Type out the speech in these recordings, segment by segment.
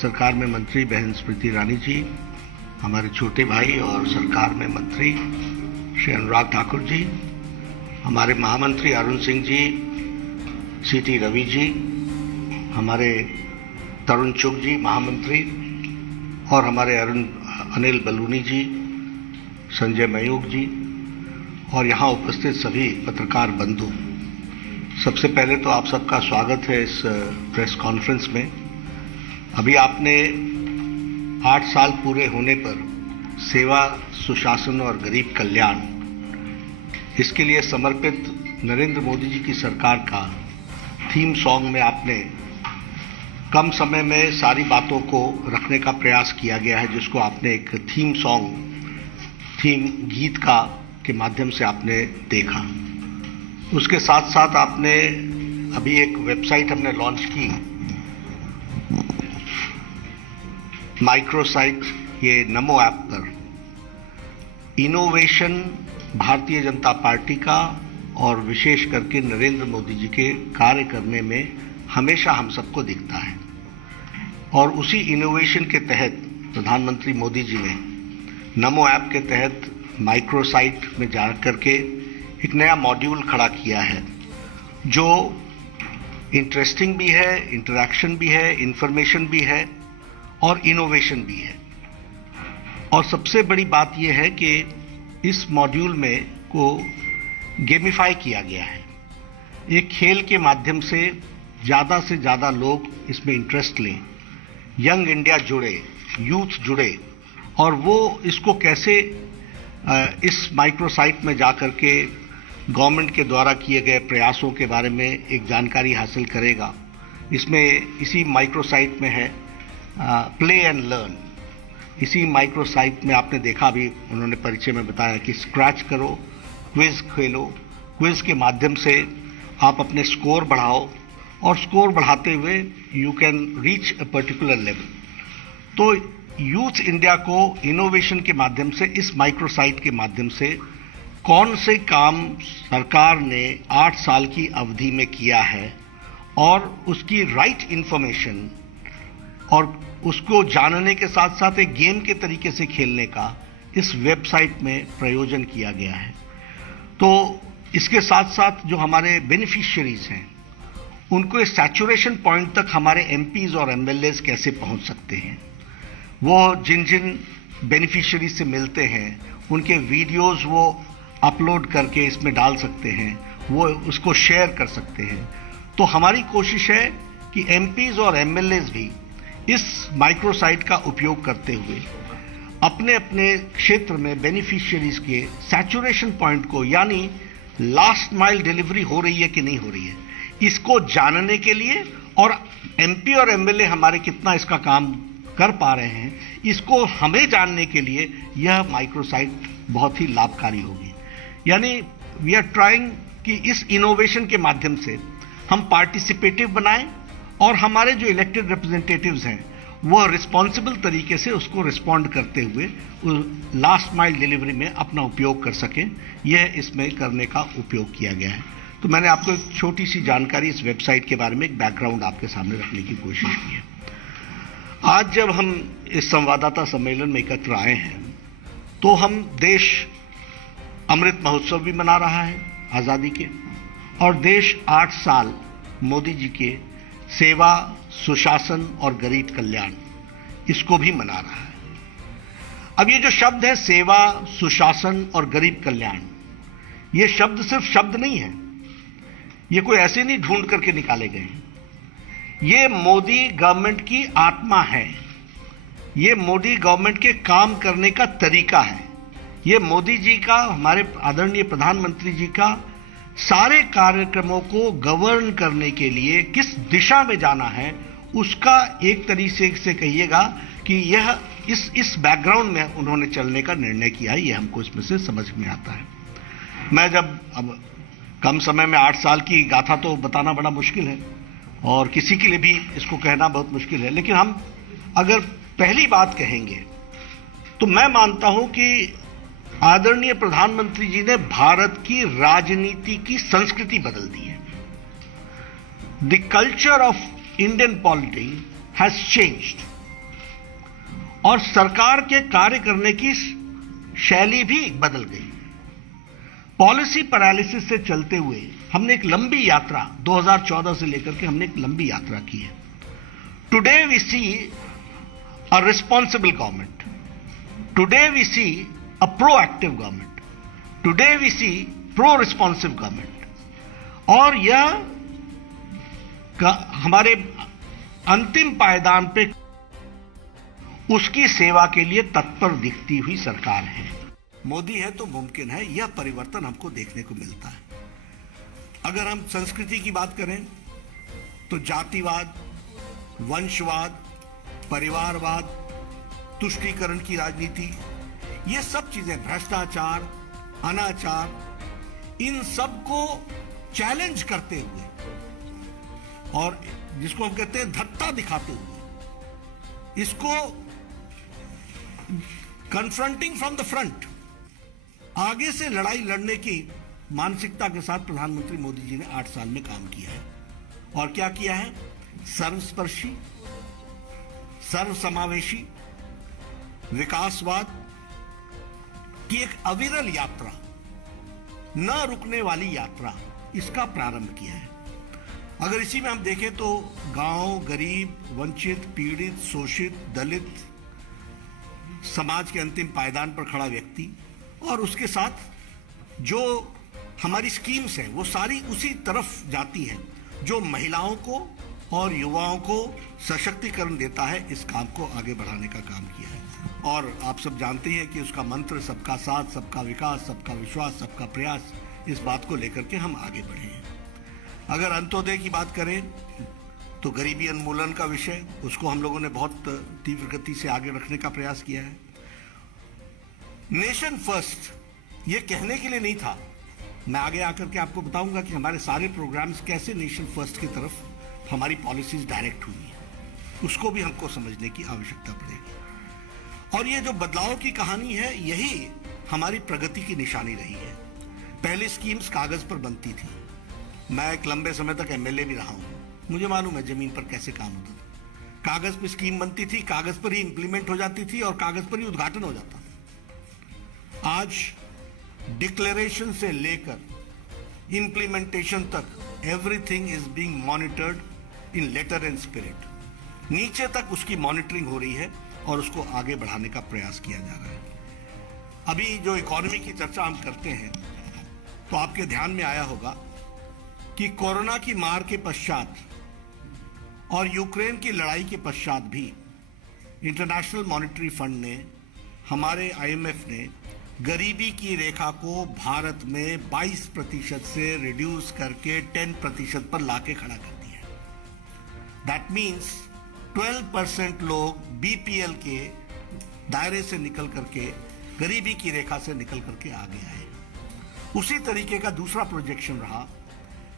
सरकार में मंत्री बहन स्मृति ईरानी जी, हमारे छोटे भाई और सरकार में मंत्री श्री अनुराग ठाकुर जी, हमारे महामंत्री अरुण सिंह जी, सीटी रवि जी, हमारे तरुण चुग जी महामंत्री, और हमारे अनिल बलूनी जी, संजय मयूख जी, और यहाँ उपस्थित सभी पत्रकार बंधु, सबसे पहले तो आप सबका स्वागत है इस प्रेस कॉन्फ्रेंस में। अभी आपने 8 साल पूरे होने पर सेवा, सुशासन और गरीब कल्याण, इसके लिए समर्पित नरेंद्र मोदी जी की सरकार का थीम सॉन्ग में आपने कम समय में सारी बातों को रखने का प्रयास किया गया है, जिसको आपने एक थीम गीत के माध्यम से आपने देखा। उसके साथ साथ आपने अभी एक वेबसाइट हमने लॉन्च की, माइक्रोसाइट, ये नमो ऐप पर इनोवेशन भारतीय जनता पार्टी का और विशेष करके नरेंद्र मोदी जी के कार्य करने में हमेशा हम सबको दिखता है। और उसी इनोवेशन के तहत प्रधानमंत्री मोदी जी ने नमो ऐप के तहत माइक्रोसाइट में जा करके एक नया मॉड्यूल खड़ा किया है, जो इंटरेस्टिंग भी है, इंटरैक्शन भी है, इंफॉर्मेशन भी है और इनोवेशन भी है। और सबसे बड़ी बात यह है कि इस मॉड्यूल में को गेमिफाई किया गया है। एक खेल के माध्यम से ज़्यादा लोग इसमें इंटरेस्ट लें, यंग इंडिया जुड़े, यूथ जुड़े, और वो इसको कैसे इस माइक्रोसाइट में जाकर के गवर्नमेंट के द्वारा किए गए प्रयासों के बारे में एक जानकारी हासिल करेगा। इसमें इसी माइक्रोसाइट में है प्ले एंड लर्न। इसी माइक्रोसाइट में आपने देखा, अभी उन्होंने परिचय में बताया कि स्क्रैच करो, क्विज खेलो, क्विज के माध्यम से आप अपने स्कोर बढ़ाओ, और स्कोर बढ़ाते हुए you can reach a particular level. तो यूथ इंडिया को इनोवेशन के माध्यम से, इस माइक्रोसाइट के माध्यम से कौन से काम सरकार ने 8 साल की अवधि में किया है और उसकी राइट इंफॉर्मेशन और उसको जानने के साथ साथ एक गेम के तरीके से खेलने का इस वेबसाइट में प्रयोजन किया गया है। तो इसके साथ साथ जो हमारे बेनिफिशियरीज हैं, उनको इस सैचुरेशन पॉइंट तक हमारे एमपीज और एमएलएज कैसे पहुंच सकते हैं, वो जिन बेनिफिशियरीज से मिलते हैं उनके वीडियोस वो अपलोड करके इसमें डाल सकते हैं, वो उसको शेयर कर सकते हैं। तो हमारी कोशिश है कि एमपीज और एमएलएज भी इस माइक्रोसाइट का उपयोग करते हुए अपने अपने क्षेत्र में बेनिफिशियरीज के सैचुरेशन पॉइंट को, यानी लास्ट माइल डिलीवरी हो रही है कि नहीं हो रही है, इसको जानने के लिए, और एमपी और एमएलए हमारे कितना इसका काम कर पा रहे हैं, इसको हमें जानने के लिए यह माइक्रोसाइट बहुत ही लाभकारी होगी। यानी वी आर ट्राइंग कि इस इनोवेशन के माध्यम से हम पार्टिसिपेटिव बनाएं और हमारे जो इलेक्टेड रिप्रेजेंटेटिव्स हैं वो रिस्पॉन्सिबल तरीके से उसको रिस्पॉन्ड करते हुए लास्ट माइल डिलीवरी में अपना उपयोग कर सकें। यह इसमें करने का उपयोग किया गया है। तो मैंने आपको एक छोटी सी जानकारी इस वेबसाइट के बारे में, एक बैकग्राउंड आपके सामने रखने की कोशिश की है। आज जब हम इस संवाददाता सम्मेलन में एकत्र आए हैं, तो हम देश अमृत महोत्सव भी मना रहा है आज़ादी के, और देश 8 साल मोदी जी के सेवा, सुशासन और गरीब कल्याण, इसको भी मना रहा है। अब ये जो शब्द है सेवा, सुशासन और गरीब कल्याण, ये शब्द सिर्फ शब्द नहीं है, ये कोई ऐसे नहीं ढूंढ करके निकाले गए हैं। ये मोदी गवर्नमेंट की आत्मा है, ये मोदी गवर्नमेंट के काम करने का तरीका है, ये मोदी जी का, हमारे आदरणीय प्रधानमंत्री जी का सारे कार्यक्रमों को गवर्न करने के लिए किस दिशा में जाना है, उसका एक तरीके से कहिएगा कि यह इस बैकग्राउंड में उन्होंने चलने का निर्णय किया है। यह हमको इसमें से समझ में आता है। मैं जब अब कम समय में 8 साल की गाथा तो बताना बड़ा मुश्किल है और किसी के लिए भी इसको कहना बहुत मुश्किल है, लेकिन हम अगर पहली बात कहेंगे तो मैं मानता हूं कि आदरणीय प्रधानमंत्री जी ने भारत की राजनीति की संस्कृति बदल दी है। The culture of Indian politics has changed और सरकार के कार्य करने की शैली भी बदल गई। पॉलिसी पैरालिसिस से चलते हुए हमने एक लंबी यात्रा 2014 से लेकर के हमने एक लंबी यात्रा की है। Today we see a responsible government, today we see a proactive government, today we see pro responsive government, और यह हमारे अंतिम पायदान पे उसकी सेवा के लिए तत्पर दिखती हुई सरकार है। मोदी है तो मुमकिन है, यह परिवर्तन हमको देखने को मिलता है। अगर हम संस्कृति की बात करें तो जातिवाद, वंशवाद, परिवारवाद, तुष्टीकरण की राजनीति, ये सब चीजें, भ्रष्टाचार, अनाचार, इन सब को चैलेंज करते हुए और जिसको हम कहते हैं धत्ता दिखाते हुए, इसको कन्फ्रंटिंग फ्रॉम द फ्रंट, आगे से लड़ाई लड़ने की मानसिकता के साथ प्रधानमंत्री मोदी जी ने 8 साल में काम किया है। और क्या किया है? सर्वस्पर्शी, सर्वसमावेशी विकासवाद की एक अविरल यात्रा, न रुकने वाली यात्रा, इसका प्रारंभ किया है। अगर इसी में हम देखें तो गांव, गरीब, वंचित, पीड़ित, शोषित, दलित, समाज के अंतिम पायदान पर खड़ा व्यक्ति, और उसके साथ जो हमारी स्कीम्स हैं वो सारी उसी तरफ जाती हैं जो महिलाओं को और युवाओं को सशक्तिकरण देता है। इस काम को आगे बढ़ाने का काम किया है। और आप सब जानते हैं कि उसका मंत्र सबका साथ, सबका विकास, सबका विश्वास, सबका प्रयास, इस बात को लेकर के हम आगे बढ़े हैं। अगर अंत्योदय की बात करें तो गरीबी उन्मूलन का विषय, उसको हम लोगों ने बहुत तीव्र गति से आगे रखने का प्रयास किया है। नेशन फर्स्ट ये कहने के लिए नहीं था, मैं आगे आकर के आपको बताऊंगा कि हमारे सारे प्रोग्राम्स कैसे नेशन फर्स्ट की तरफ हमारी पॉलिसीज डायरेक्ट हुई है, उसको भी हमको समझने की आवश्यकता पड़ेगी। और ये जो बदलाव की कहानी है, यही हमारी प्रगति की निशानी रही है। पहले स्कीम्स कागज पर बनती थी, मैं एक लंबे समय तक एमएलए भी रहा हूं, मुझे मालूम है जमीन पर कैसे काम होता था। कागज पर स्कीम बनती थी, कागज पर ही इंप्लीमेंट हो जाती थी और कागज पर ही उद्घाटन हो जाता था। आज डिक्लेरेशन से लेकर इंप्लीमेंटेशन तक everything is being monitored in letter and spirit. नीचे तक उसकी मॉनिटरिंग हो रही है और उसको आगे बढ़ाने का प्रयास किया जा रहा है। अभी जो इकोनॉमी की चर्चा हम करते हैं तो आपके ध्यान में आया होगा कि कोरोना की मार के पश्चात और यूक्रेन की लड़ाई के पश्चात भी इंटरनेशनल मॉनेटरी फंड ने, हमारे आईएमएफ ने गरीबी की रेखा को भारत में 22% से रिड्यूस करके 10% पर लाके खड़ा कर दिया। दैट मीन्स 12% लोग बीपीएल के दायरे से निकल करके गरीबी की रेखा से निकल करके आगे आए। उसी तरीके का दूसरा प्रोजेक्शन रहा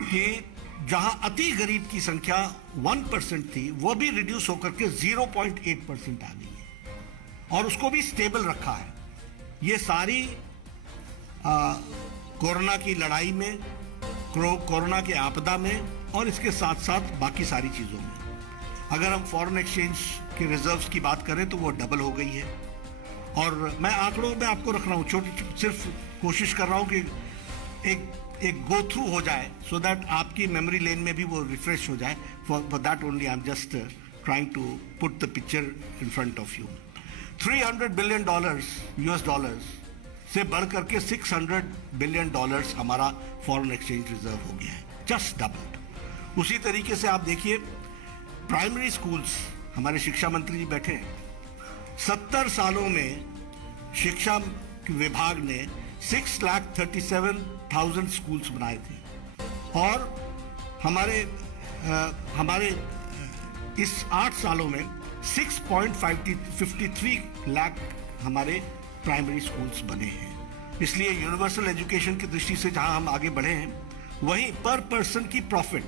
कि जहां अति गरीब की संख्या 1% थी, वो भी रिड्यूस होकर के 0.8% आ गई है और उसको भी स्टेबल रखा है। ये सारी कोरोना की लड़ाई में, कोरोना के आपदा में और इसके साथ साथ बाकी सारी चीजों में। अगर हम फॉरेन एक्सचेंज के रिजर्व्स की बात करें तो वो डबल हो गई है। और मैं आंकड़ों में आपको रख रहा हूँ, सिर्फ कोशिश कर रहा हूँ कि एक गो थ्रू हो जाए, सो दैट आपकी मेमोरी लेन में भी वो रिफ्रेश हो जाए। For that only I am just trying to put the picture in front of you. $300 billion US dollars से बढ़कर के $600 बिलियन हमारा फॉरेन एक्सचेंज रिजर्व हो गया है, जस्ट डबल्ड। उसी तरीके से आप देखिए प्राइमरी स्कूल्स, हमारे शिक्षा मंत्री जी बैठे हैं, 70 सालों में शिक्षा विभाग ने 6,37,000 स्कूल्स बनाए थे और हमारे इस 8 सालों में 6.53 लाख हमारे प्राइमरी स्कूल्स बने हैं। इसलिए यूनिवर्सल एजुकेशन की दृष्टि से जहां हम आगे बढ़े हैं, वहीं पर पर्सन की प्रॉफिट,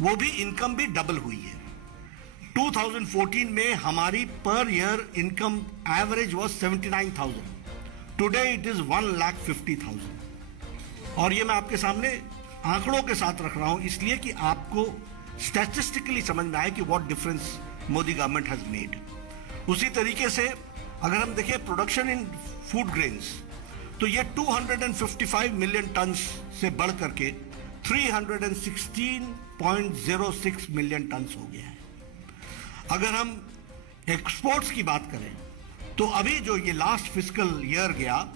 वो भी इनकम भी डबल हुई है। 2014 में हमारी per year income average was 79,000, today it is 1,50,000। और ये मैं आपके सामने आंकड़ों के साथ रख रहा हूं इसलिए कि आपको स्टैटिस्टिकली समझ में आए कि what difference Modi government has made. उसी तरीके से अगर हम देखें प्रोडक्शन इन फूड ग्रेन्स, तो ये 255 मिलियन टन से बढ़ करके 316.06 मिलियन टन हो गया है। अगर हम एक्सपोर्ट्स की बात करें तो अभी जो ये लास्ट फिस्कल ईयर गया,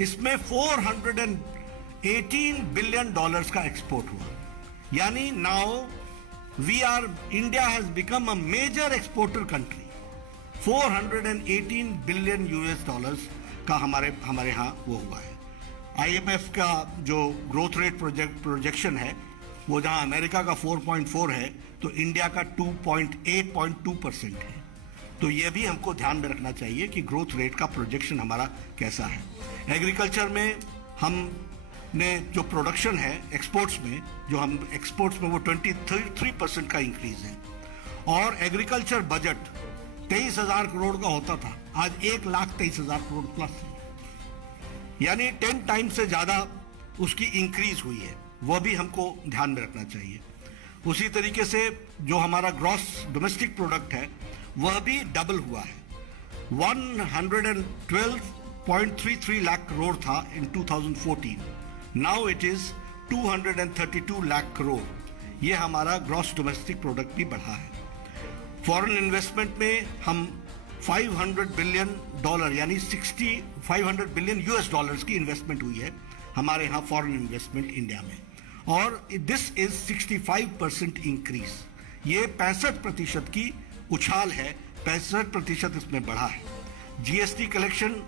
इसमें 418 बिलियन डॉलर्स का एक्सपोर्ट हुआ। यानी now India has become a major exporter country. 418 billion US dollars का हमारे यहाँ वो हुआ है। आईएमएफ का जो ग्रोथ रेट प्रोजेक्शन है, वो जहां अमेरिका का 4.4 है, तो इंडिया का 8.2% है। तो ये भी हमको ध्यान में रखना चाहिए कि ग्रोथ रेट का प्रोजेक्शन हमारा कैसा है। एग्रीकल्चर में हमने जो प्रोडक्शन है एक्सपोर्ट्स में, जो हम एक्सपोर्ट्स में वो 23% का इंक्रीज है। और एग्रीकल्चर बजट 23,000 करोड़ का होता था, आज 1,23,000 करोड़ प्लस है, यानी 10 टाइम्स से ज्यादा उसकी इंक्रीज हुई है। वह भी हमको ध्यान में रखना चाहिए। उसी तरीके से जो हमारा ग्रॉस डोमेस्टिक प्रोडक्ट है वह भी डबल हुआ है। 112.33 लाख करोड़ था इन 2014, now it is 232 lakh crore. ये हमारा ग्रॉस डोमेस्टिक प्रोडक्ट भी बढ़ा है। फॉरेन इन्वेस्टमेंट में हम 500 बिलियन डॉलर यानी 500 बिलियन यूएस डॉलर्स की इन्वेस्टमेंट हुई है हमारे यहाँ फॉरेन इन्वेस्टमेंट इंडिया में, और दिस इज 65% इंक्रीज। ये 65% की उछाल है, 65% इसमें बढ़ा है। जीएसटी कलेक्शन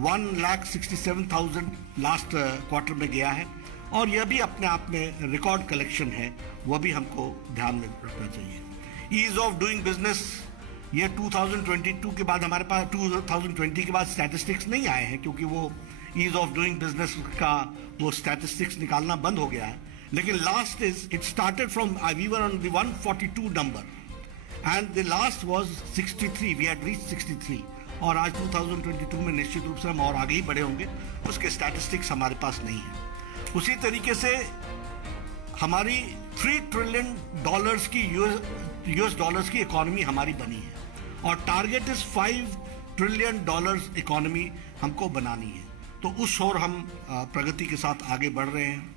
1,67,000 लास्ट क्वार्टर में गया है, और यह भी अपने आप में रिकॉर्ड कलेक्शन है, वह भी हमको ध्यान में रखना चाहिए। ईज ऑफ डूइंग बिजनेस, ये 2022 के बाद हमारे पास 2020 के बाद स्टैटिस्टिक्स नहीं आए हैं, क्योंकि वो ईज ऑफ डूइंग बिजनेस का वो स्टैटिस्टिक्स निकालना बंद हो गया है। लेकिन last is it started from we were on the 142 number and the last was 63, we had reached 63, और आज 2022 में निश्चित रूप से हम और आगे ही बढ़े होंगे। उसके स्टैटिस्टिक्स हमारे पास नहीं है। उसी तरीके से हमारी 3 ट्रिलियन डॉलर्स की यूएस डॉलर्स की इकोनॉमी हमारी बनी है, और target is 5 trillion dollars economy हमको बनानी है। तो उस ओर हम प्रगति के साथ आगे बढ़ रहे हैं।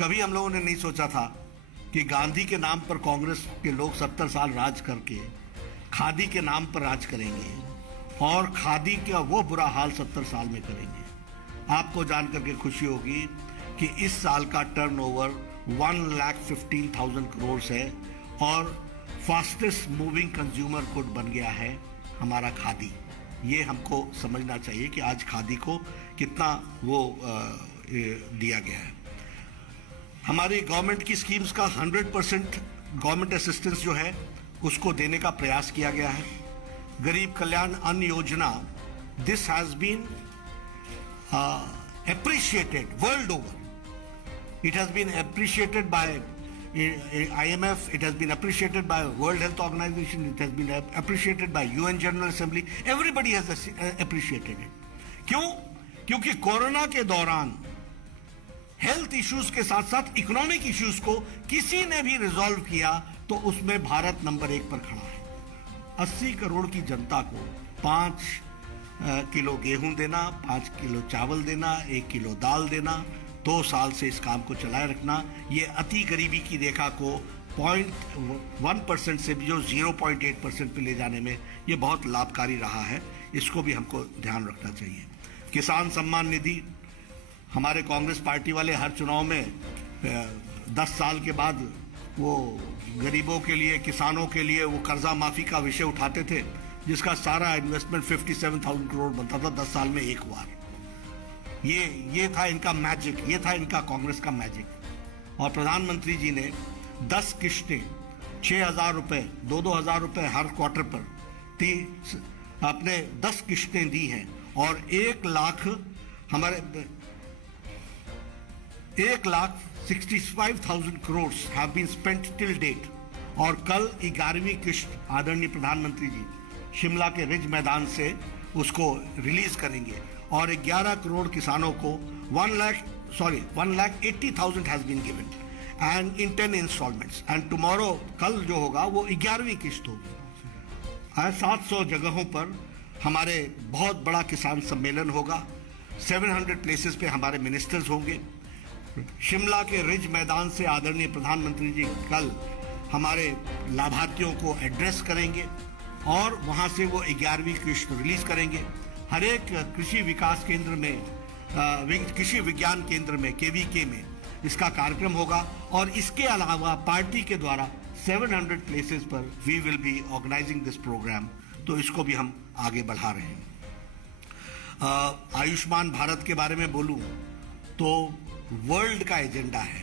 कभी हम लोगों ने नहीं सोचा था कि गांधी के नाम पर कांग्रेस के लोग 70 साल राज करके खादी के नाम पर राज करेंगे, और खादी का वो बुरा हाल 70 साल में करेंगे। आपको जानकर के खुशी होगी कि इस साल का टर्नओवर 1,15,000 करोड़ है, और फास्टेस्ट मूविंग कंज्यूमर गुड बन गया है हमारा खादी। ये हमको समझना चाहिए कि आज खादी को कितना वो दिया गया है। हमारी गवर्नमेंट की स्कीम्स का 100% गवर्नमेंट असिस्टेंस जो है उसको देने का प्रयास किया गया है। गरीब Kalyan Anna Yojana, this has been appreciated world over. It has been appreciated by IMF, it has been appreciated by World Health Organization, it has been appreciated by UN General Assembly. Everybody has appreciated it. क्यों? क्योंकि corona के दौरान health issues के साथ साथ economic issues को किसी ने भी रिजॉल्व किया, तो उसमें भारत नंबर 1 पर खड़ा है। 80 करोड़ की जनता को 5 किलो गेहूं देना, 5 किलो चावल देना, 1 किलो दाल देना, 2 साल से इस काम को चलाए रखना, ये अति गरीबी की रेखा को 0.1% से भी जो 0.8% पे ले जाने में ये बहुत लाभकारी रहा है। इसको भी हमको ध्यान रखना चाहिए। किसान सम्मान निधि, हमारे कांग्रेस पार्टी वाले हर चुनाव में 10 साल के बाद वो गरीबों के लिए, किसानों के लिए वो कर्जा माफी का विषय उठाते थे, जिसका सारा इन्वेस्टमेंट 57,000 करोड़ बनता था 10 साल में एक बार। ये था इनका मैजिक, ये था इनका कांग्रेस का मैजिक। और प्रधानमंत्री जी ने 10 किश्तें 6,000 रुपए, 2,000 रुपए हर क्वार्टर पर अपने 10 किश्तें दी हैं, और 1,65,000 crore have been spent till date. और कल 11वीं किश्त आदरणीय प्रधानमंत्री जी शिमला के रिज मैदान से उसको रिलीज करेंगे, और 11 करोड़ किसानों को 1,80,000 has been given and in 10 instalments. And tomorrow, कल जो होगा वो 11वीं किश्त होगी। 700 जगहों पर हमारे बहुत बड़ा किसान सम्मेलन होगा। 700 प्लेसेस पे हमारे मिनिस्टर्स होंगे। शिमला के रिज मैदान से आदरणीय प्रधानमंत्री जी कल हमारे लाभार्थियों को एड्रेस करेंगे और वहां से वो 11वीं किस्त रिलीज करेंगे। हर एक कृषि विकास केंद्र में, कृषि विज्ञान केंद्र में, KVK में इसका कार्यक्रम होगा। और इसके अलावा पार्टी के द्वारा 700 प्लेसेस पर we will be organising this programme. तो इसको भी हम आगे बढ़ा रहे हैं। आयुष्मान भारत के बारे में बोलूं तो वर्ल्ड का एजेंडा है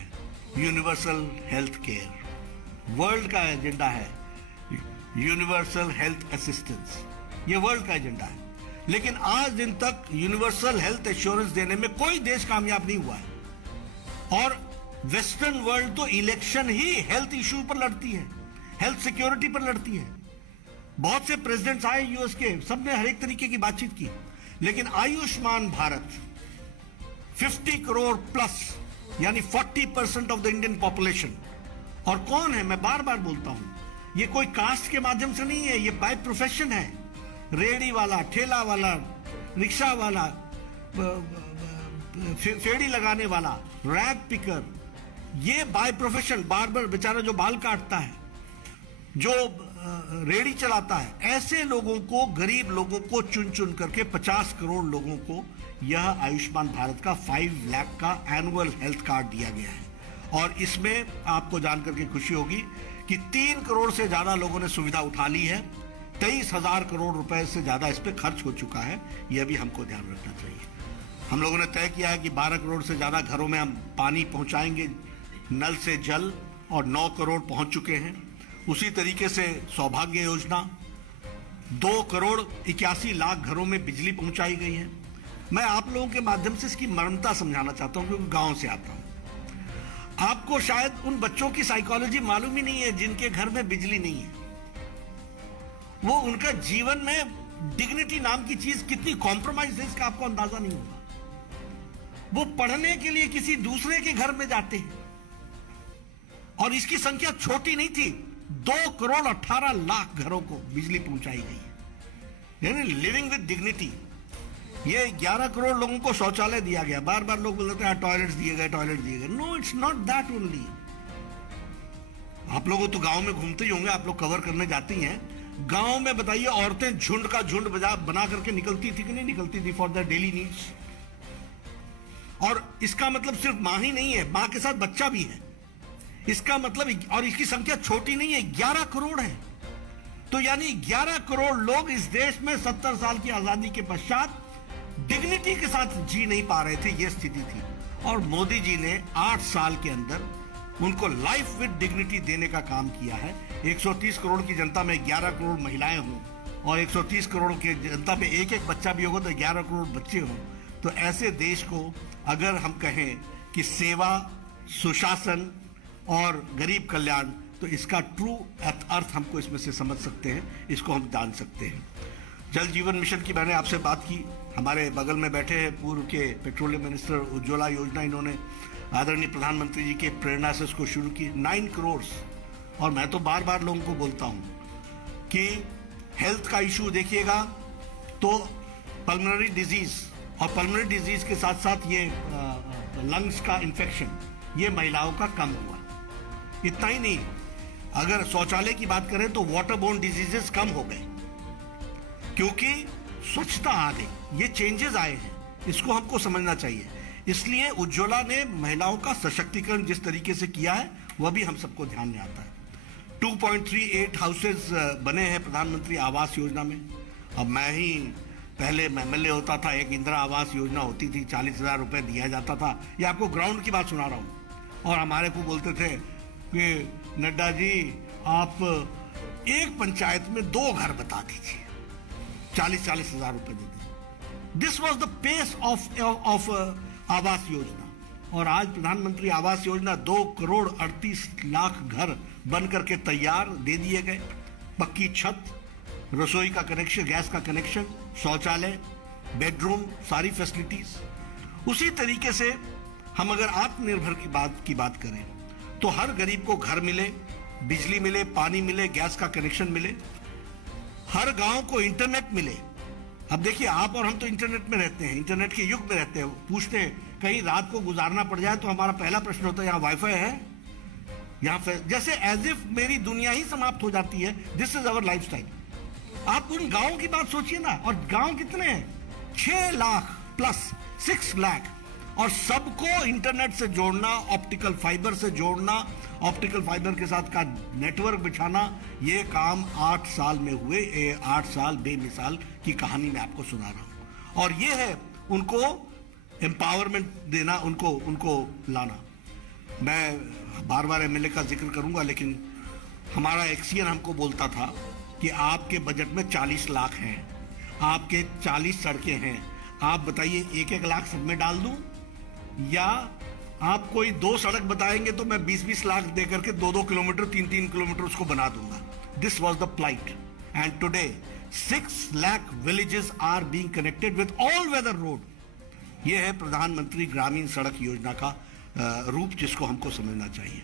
यूनिवर्सल हेल्थ केयर। वर्ल्ड का एजेंडा है यूनिवर्सल हेल्थ असिस्टेंस। ये वर्ल्ड का एजेंडा है, लेकिन आज दिन तक यूनिवर्सल हेल्थ एश्योरेंस देने में कोई देश कामयाब नहीं हुआ है। और वेस्टर्न वर्ल्ड तो इलेक्शन ही हेल्थ इश्यू पर लड़ती है, हेल्थ सिक्योरिटी पर लड़ती है। बहुत से प्रेसिडेंट्स आए यूएस के, सबने हर एक तरीके की बातचीत की, लेकिन आयुष्मान भारत 50 करोड़ प्लस यानी 40% ऑफ द इंडियन पॉपुलेशन। और कौन है, मैं बार बार बोलता हूं, ये कोई कास्ट के माध्यम से नहीं है, ये बाय प्रोफेशन है। रेडी वाला, ठेला वाला, रिक्शा वाला, फेड़ी लगाने वाला, रैग पिकर, ये बाय प्रोफेशन, बार्बर बेचारा जो बाल काटता है, जो रेडी चलाता है, ऐसे लोगों को, गरीब लोगों को चुन चुन करके 50 करोड़ लोगों को यह आयुष्मान भारत का 5 लाख का एनुअल हेल्थ कार्ड दिया गया है। और इसमें आपको जानकर के खुशी होगी कि 3 करोड़ से ज्यादा लोगों ने सुविधा उठा ली है। 23,000 करोड़ रुपए से ज्यादा इस पे खर्च हो चुका है। यह भी हमको ध्यान रखना चाहिए। हम लोगों ने तय किया है कि 12 करोड़ से ज्यादा घरों में हम पानी पहुंचाएंगे, नल से जल, और 9 करोड़ पहुंच चुके हैं। उसी तरीके से सौभाग्य योजना, 2 करोड़ 81 लाख घरों में बिजली पहुंचाई गई है। मैं आप लोगों के माध्यम से इसकी मर्मता समझाना चाहता हूं, क्योंकि गांव से आता हूं। आपको शायद उन बच्चों की साइकोलॉजी मालूम ही नहीं है जिनके घर में बिजली नहीं है। वो उनका जीवन में डिग्निटी नाम की चीज कितनी कॉम्प्रोमाइज है, इसका आपको अंदाजा नहीं होगा। वो पढ़ने के लिए किसी दूसरे के घर में जाते हैं, और इसकी संख्या छोटी नहीं थी। 2 करोड़ 18 लाख घरों को बिजली पहुंचाई गई है, यानी लिविंग विद डिग्निटी। ये 11 करोड़ लोगों को शौचालय दिया गया। बार बार लोग बोलते हैं टॉयलेट्स दिए गए, टॉयलेट दिए गए। No, it's not that only. आप लोग तो गांव में घूमते ही होंगे, आप लोग कवर करने जाती हैं। गांव में बताइए, औरतें झुंड का झुंड बना करके निकलती थी कि नहीं निकलती थी फॉर द डेली नीड्स। और इसका मतलब सिर्फ मां ही नहीं है, मां के साथ बच्चा भी है। इसका मतलब, और इसकी संख्या छोटी नहीं है, 11 करोड़ है। तो यानी 11 करोड़ लोग इस देश में 70 साल की आजादी के पश्चात डिग्निटी के साथ जी नहीं पा रहे थे। यह स्थिति थी, और मोदी जी ने 8 साल के अंदर उनको लाइफ विद डिग्निटी देने का काम किया है। 130 करोड़ की जनता में 11 करोड़ महिलाएं हों, और 130 करोड़ की जनता में एक एक बच्चा भी होगा तो 11 करोड़ बच्चे हों। तो ऐसे देश को अगर हम कहें कि सेवा, सुशासन और गरीब कल्याण, तो इसका ट्रू अर्थ हमको इसमें से समझ सकते हैं, इसको हम जान सकते हैं। जल जीवन मिशन की मैंने आपसे बात की। हमारे बगल में बैठे हैं पूर्व के पेट्रोलियम मिनिस्टर। उज्ज्वला योजना इन्होंने आदरणीय प्रधानमंत्री जी के प्रेरणा से उसको शुरू की, 9 करोड़। और मैं तो बार बार लोगों को बोलता हूं कि हेल्थ का इशू देखिएगा तो पल्मोनरी डिजीज, और पल्मोनरी डिजीज के साथ साथ ये लंग्स का इन्फेक्शन, ये महिलाओं का कम हुआ। इतना ही नहीं, अगर शौचालय की बात करें तो वाटर बोर्न डिजीजेस कम हो गए, क्योंकि स्वच्छता आ गई। ये चेंजेस आए हैं, इसको हमको समझना चाहिए। इसलिए उज्ज्वला ने महिलाओं का सशक्तिकरण जिस तरीके से किया है, वह भी हम सबको ध्यान में आता है। 2.38 हाउसेज बने हैं प्रधानमंत्री आवास योजना में। अब मैं ही पहले एमएलए होता था, एक इंदिरा आवास योजना होती थी, 40,000 रुपए दिया जाता था। ये आपको ग्राउंड की बात सुना रहा हूं। और हमारे को बोलते थे कि नड्डा जी, आप एक पंचायत में 2 घर बता दीजिए, 40-40 हजार रुपए दे दीजिए। This was the pace of Awas Yojana. और आज प्रधानमंत्री आवास योजना 2 करोड़ 38 लाख घर बन करके तैयार दे दिए गए। पक्की छत, रसोई का कनेक्शन, गैस का कनेक्शन, शौचालय, बेडरूम, सारी फैसिलिटीज। उसी तरीके से हम अगर आत्मनिर्भर की बात करें तो हर गरीब को घर मिले, बिजली मिले, पानी मिले, गैस का कनेक्शन मिले। हर गांव को इंटरनेट मिले। अब देखिए, आप और हम तो इंटरनेट में रहते हैं, इंटरनेट के युग में रहते हैं। पूछते हैं कहीं रात को गुजारना पड़ जाए तो हमारा पहला प्रश्न होता है यहाँ वाईफाई है, यहाँ पे जैसे एज इफ मेरी दुनिया ही समाप्त हो जाती है। This is our lifestyle. आप उन गांव की बात सोचिए ना, और गांव कितने हैं, 6 लाख प्लस 6 लाख, और सबको इंटरनेट से जोड़ना, ऑप्टिकल फाइबर से जोड़ना, ऑप्टिकल फाइबर के साथ का नेटवर्क बिछाना, ये काम 8 साल में हुए। 8 साल बेमिसाल की कहानी मैं आपको सुना रहा हूं, और ये है उनको एम्पावरमेंट देना, उनको लाना। मैं बार बार एमएलए का जिक्र करूंगा, लेकिन हमारा एक्सीएन हमको बोलता था कि आपके बजट में 40 लाख हैं, आपके 40 सड़कें हैं, आप बताइए 1-1 लाख सब में डाल दूं, या आप कोई 2 सड़क बताएंगे तो मैं 20-20 लाख दे करके 2-2 किलोमीटर 3-3 किलोमीटर उसको बना दूंगा। This was the plight, and today 6 lakh villages are being connected with all weather road. यह है प्रधानमंत्री ग्रामीण सड़क योजना का रूप, जिसको हमको समझना चाहिए।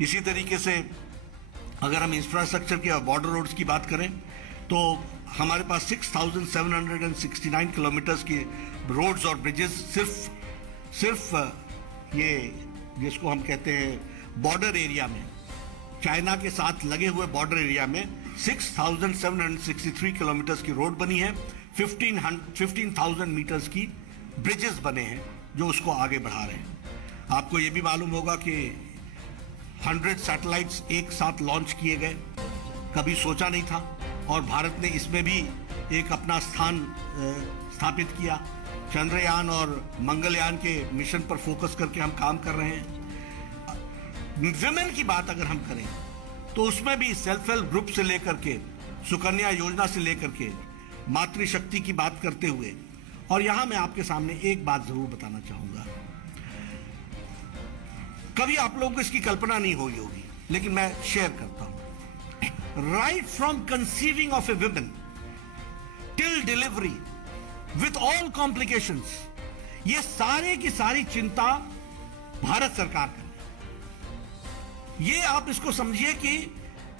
इसी तरीके से अगर हम इंफ्रास्ट्रक्चर की, बॉर्डर रोड्स की बात करें, तो हमारे पास 6,769 किलोमीटर्स की रोड्स और ब्रिजेस सिर्फ ये जिसको हम कहते हैं बॉर्डर एरिया में, चाइना के साथ लगे हुए बॉर्डर एरिया में 6,763 किलोमीटर्स की रोड बनी है। 15,000 मीटर्स की ब्रिजेस बने हैं जो उसको आगे बढ़ा रहे हैं। आपको ये भी मालूम होगा कि 100 सैटेलाइट्स एक साथ लॉन्च किए गए, कभी सोचा नहीं था, और भारत ने इसमें भी एक अपना स्थान स्थापित किया। चंद्रयान और मंगलयान के मिशन पर फोकस करके हम काम कर रहे हैं। विमेन की बात अगर हम करें तो उसमें भी सेल्फ हेल्प ग्रुप से लेकर के, सुकन्या योजना से लेकर के, मातृशक्ति की बात करते हुए, और यहां मैं आपके सामने एक बात जरूर बताना चाहूंगा। कभी आप लोगों को इसकी कल्पना नहीं हुई होगी, लेकिन मैं शेयर करता हूं। Right from conceiving of a woman till delivery with all complications, ये सारे की सारी चिंता भारत सरकार का है। ये आप इसको समझिए कि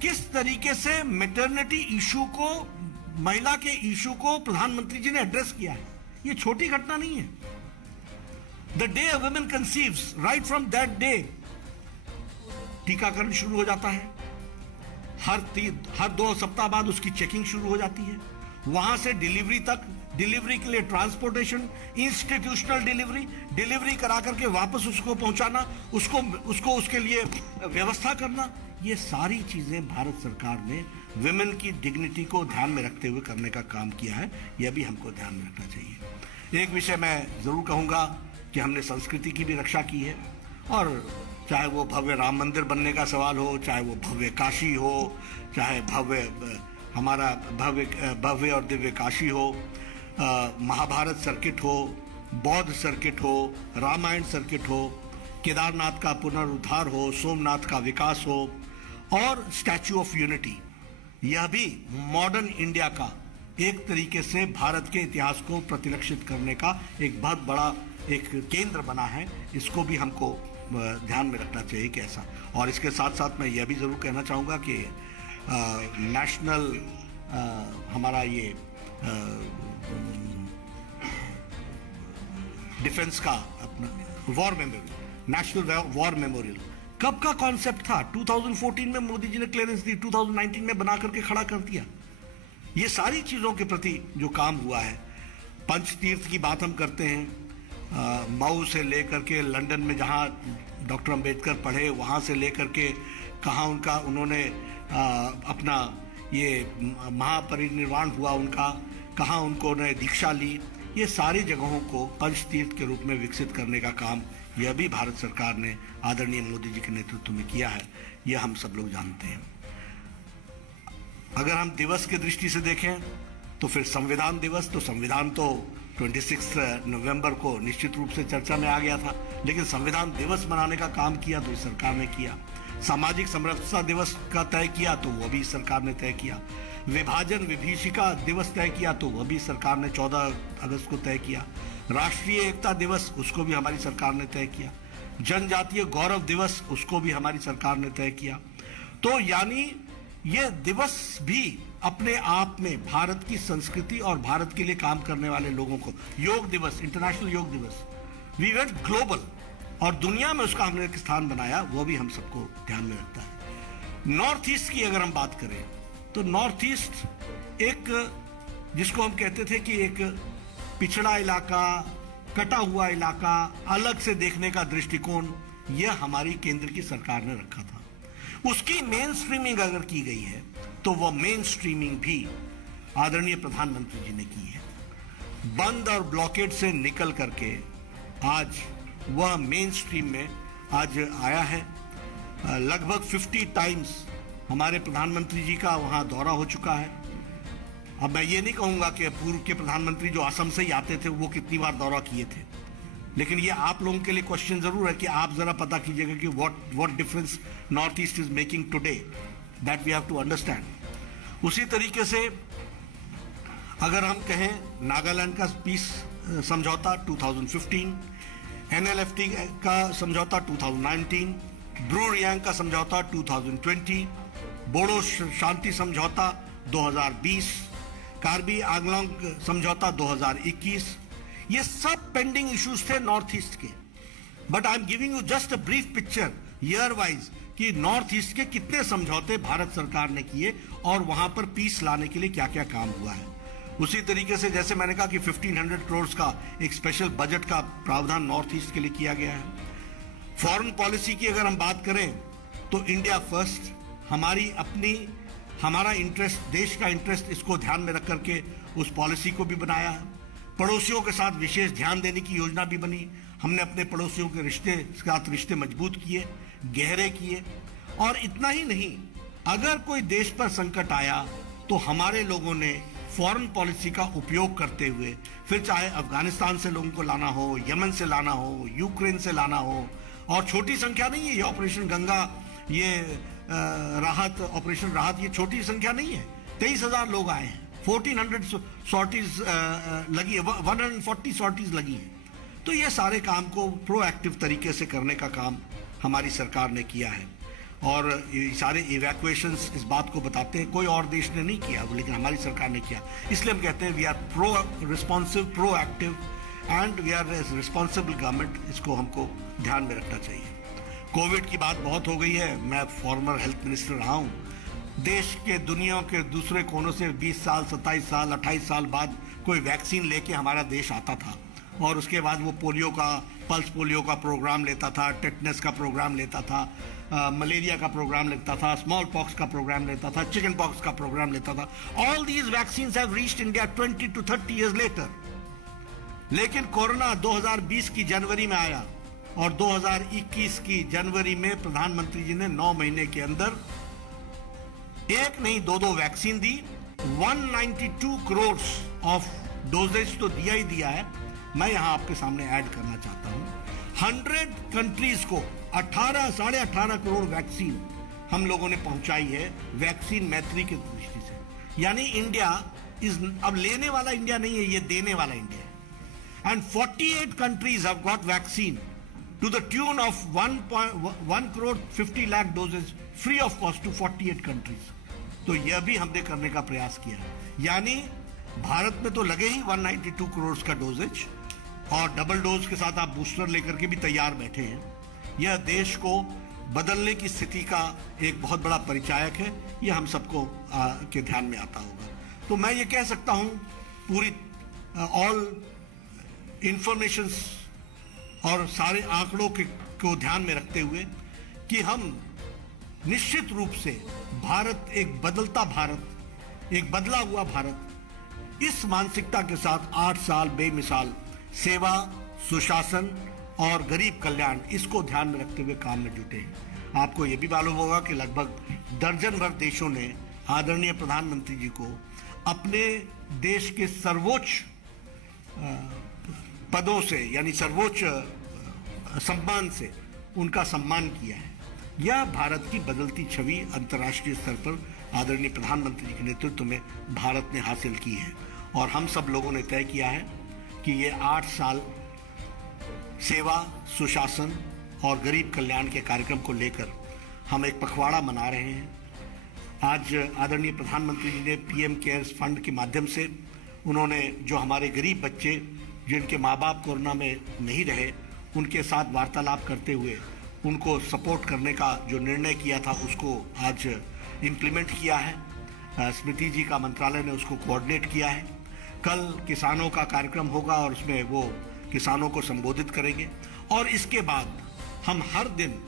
किस तरीके से मैटरनिटी इशू को, महिला के इशू को प्रधानमंत्री जी ने एड्रेस किया है। ये छोटी घटना नहीं है। The day a woman conceives, right from that day टीकाकरण शुरू हो जाता है। हर 2 सप्ताह बाद उसकी चेकिंग शुरू हो जाती है। वहां से डिलीवरी तक, डिलीवरी के लिए ट्रांसपोर्टेशन, इंस्टीट्यूशनल डिलीवरी करा करके वापस उसको पहुंचाना, उसको उसके लिए व्यवस्था करना, ये सारी चीजें भारत सरकार ने विमेन की डिग्निटी को ध्यान में रखते हुए करने का काम किया है। यह भी हमको ध्यान में रखना चाहिए। एक विषय मैं जरूर कहूंगा कि हमने संस्कृति की भी रक्षा की है, और चाहे वो भव्य राम मंदिर बनने का सवाल हो, चाहे वो भव्य काशी हो, चाहे हमारा भव्य और दिव्य काशी हो, महाभारत सर्किट हो, बौद्ध सर्किट हो, रामायण सर्किट हो, केदारनाथ का पुनरुद्धार हो, सोमनाथ का विकास हो, और स्टैच्यू ऑफ यूनिटी, यह भी मॉडर्न इंडिया का एक तरीके से भारत के इतिहास को प्रतिलक्षित करने का एक बहुत बड़ा एक केंद्र बना है। इसको भी हमको ध्यान में रखना चाहिए कैसा। और इसके साथ साथ मैं यह भी जरूर कहना चाहूँगा कि नेशनल हमारा ये डिफेंस का अपना war memorial, national war memorial कब का कॉन्सेप्ट था? 2014 में मोदी जी ने क्लियरेंस दी, 2019 में बना करके खड़ा कर दिया। ये सारी चीजों के प्रति जो काम हुआ है, पंचतीर्थ की बात हम करते हैं, मऊ से लेकर के लंदन में जहां डॉक्टर अंबेडकर पढ़े, वहां से लेकर के कहाँ उन्होंने अपना ये महापरिनिर्वाण हुआ उनका, कहाँ उन्होंने दीक्षा ली, ये सारी जगहों को पंचतीर्थ के रूप में विकसित करने का काम यह भी भारत सरकार ने आदरणीय मोदी जी के नेतृत्व में किया है। यह हम सब लोग जानते हैं। अगर हम दिवस की दृष्टि से देखें तो फिर संविधान दिवस, तो संविधान तो 26 नवंबर को निश्चित रूप से चर्चा में आ गया था, लेकिन संविधान दिवस मनाने का काम किया तो इस सरकार ने किया। सामाजिक समरसता दिवस का तय किया तो वह भी इस सरकार ने तय किया। विभाजन विभीषिका दिवस तय किया तो वह भी सरकार ने 14 अगस्त को तय किया। राष्ट्रीय एकता दिवस, उसको भी हमारी सरकार ने तय किया। जनजातीय गौरव दिवस, उसको भी हमारी सरकार ने तय किया। तो यानी ये दिवस भी अपने आप में भारत की संस्कृति और भारत के लिए काम करने वाले लोगों को, योग दिवस, इंटरनेशनल योग दिवस, वी वेंट ग्लोबल और दुनिया में उसका हमने एक स्थान बनाया, वो भी हम सबको ध्यान में रखता है। नॉर्थ ईस्ट की अगर हम बात करें तो नॉर्थ ईस्ट एक, जिसको हम कहते थे कि एक पिछड़ा इलाका, कटा हुआ इलाका, अलग से देखने का दृष्टिकोण, यह हमारी केंद्र की सरकार ने रखा था। उसकी मेन स्ट्रीमिंग अगर की गई है तो वह मेन स्ट्रीमिंग भी आदरणीय प्रधानमंत्री जी ने की है। बंद और ब्लॉकेड से निकल करके आज वह मेन स्ट्रीम में आज आया है। लगभग 50 टाइम्स हमारे प्रधानमंत्री जी का वहां दौरा हो चुका है। अब मैं ये नहीं कहूंगा कि पूर्व के प्रधानमंत्री जो असम से ही आते थे वो कितनी बार दौरा किए थे, लेकिन ये आप लोगों के लिए क्वेश्चन जरूर है कि आप जरा पता कीजिएगा कि what difference North East is making today, that we have to understand. उसी तरीके से अगर हम कहें नागालैंड का पीस समझौता 2015, NLFT का समझौता 2019, ब्रू रियांग का समझौता 2020, बोडो शांति समझौता 2020, कार्बी आंगलोंग समझौता 2021, ये सब पेंडिंग इश्यूज थे नॉर्थ ईस्ट के। But I am giving you just a brief picture year wise कि नॉर्थ ईस्ट के कितने समझौते भारत सरकार ने किए और वहां पर पीस लाने के लिए क्या क्या काम हुआ है। उसी तरीके से जैसे मैंने कहा कि 1500 करोड़ का एक स्पेशल बजट का प्रावधान नॉर्थ ईस्ट के लिए किया गया है। फॉरेन पॉलिसी की अगर हम बात करें तो इंडिया फर्स्ट, हमारी अपनी, हमारा इंटरेस्ट, देश का इंटरेस्ट, इसको ध्यान में रख करके उस पॉलिसी को भी बनाया है। पड़ोसियों के साथ विशेष ध्यान देने की योजना भी बनी। हमने अपने पड़ोसियों के साथ रिश्ते मजबूत किए, गहरे किए। और इतना ही नहीं, अगर कोई देश पर संकट आया तो हमारे लोगों ने फॉरेन पॉलिसी का उपयोग करते हुए, फिर चाहे अफगानिस्तान से लोगों को लाना हो, यमन से लाना हो, यूक्रेन से लाना हो, और छोटी संख्या नहीं है ये ऑपरेशन गंगा, ये राहत, ऑपरेशन राहत, ये छोटी संख्या नहीं है। 23,000 लोग आए हैं, 1400 सॉर्टीज लगी है, 140 सॉर्टीज लगी है। तो ये सारे काम को प्रोएक्टिव तरीके से करने का काम हमारी सरकार ने किया है। और ये सारे इवैक्यूएशंस इस बात को बताते हैं, कोई और देश ने नहीं किया, लेकिन हमारी सरकार ने किया। इसलिए हम कहते हैं we are responsive, proactive and we are responsible government. इसको हमको ध्यान में रखना चाहिए। कोविड की बात बहुत हो गई है, मैं फॉर्मर हेल्थ मिनिस्टर रहा हूँ। देश के, दुनिया के दूसरे कोनों से 20 साल, 27 साल, 28 साल बाद कोई वैक्सीन लेके हमारा देश आता था और उसके बाद वो पोलियो का, पल्स पोलियो का प्रोग्राम लेता था, टेटनस का प्रोग्राम लेता था, मलेरिया का प्रोग्राम लेता था, स्मॉल पॉक्स का प्रोग्राम लेता था, चिकन पॉक्स का प्रोग्राम लेता था। All these vaccines have reached India 20 to 30 years later। लेकिन कोरोना 2020 की जनवरी में आया और 2021 की जनवरी में प्रधानमंत्री जी ने 9 महीने के अंदर एक नहीं 2 वैक्सीन दी। 192 करोड़ ऑफ डोजेज तो दिया ही दिया है। मैं यहां आपके सामने ऐड करना चाहता हूं, 100 कंट्रीज को 18.5 करोड़ वैक्सीन हम लोगों ने पहुंचाई है, वैक्सीन मैत्री की दृष्टि से। यानी इंडिया अब लेने वाला इंडिया नहीं है, ये देने वाला इंडिया है। And 48 countries have got vaccine to the tune of 1 crore 50 lakh doses free of cost to 48 countries। तो यह भी हमने करने का प्रयास किया है। यानी भारत में तो लगे ही 192 करोड़ का डोजेज, और डबल डोज के साथ आप बूस्टर लेकर के भी तैयार बैठे हैं। यह देश को बदलने की स्थिति का एक बहुत बड़ा परिचायक है। यह हम सबको के ध्यान में आता होगा। तो मैं ये कह सकता हूं पूरी ऑल इंफॉर्मेशंस और सारे आंकड़ों को ध्यान में रखते हुए कि हम निश्चित रूप से भारत, एक बदलता भारत, एक बदला हुआ भारत, इस मानसिकता के साथ 8 साल बेमिसाल सेवा, सुशासन और गरीब कल्याण, इसको ध्यान में रखते हुए काम में जुटे हैं। आपको यह भी मालूम होगा कि लगभग दर्जन भर देशों ने आदरणीय प्रधानमंत्री जी को अपने देश के सर्वोच्च पदों से, यानी सर्वोच्च सम्मान से उनका सम्मान किया है। यह भारत की बदलती छवि अंतर्राष्ट्रीय स्तर पर आदरणीय प्रधानमंत्री के नेतृत्व में भारत ने हासिल की है। और हम सब लोगों ने तय किया है कि ये 8 साल सेवा, सुशासन और गरीब कल्याण के कार्यक्रम को लेकर हम एक पखवाड़ा मना रहे हैं। आज आदरणीय प्रधानमंत्री जी ने पीएम केयर्स फंड के माध्यम से उन्होंने जो हमारे गरीब बच्चे जिनके माँ बाप कोरोना में नहीं रहे उनके साथ वार्तालाप करते हुए उनको सपोर्ट करने का जो निर्णय किया था उसको आज इम्प्लीमेंट किया है। स्मृति जी का मंत्रालय ने उसको कोऑर्डिनेट किया है। कल किसानों का कार्यक्रम होगा और उसमें वो किसानों को संबोधित करेंगे और इसके बाद हम हर दिन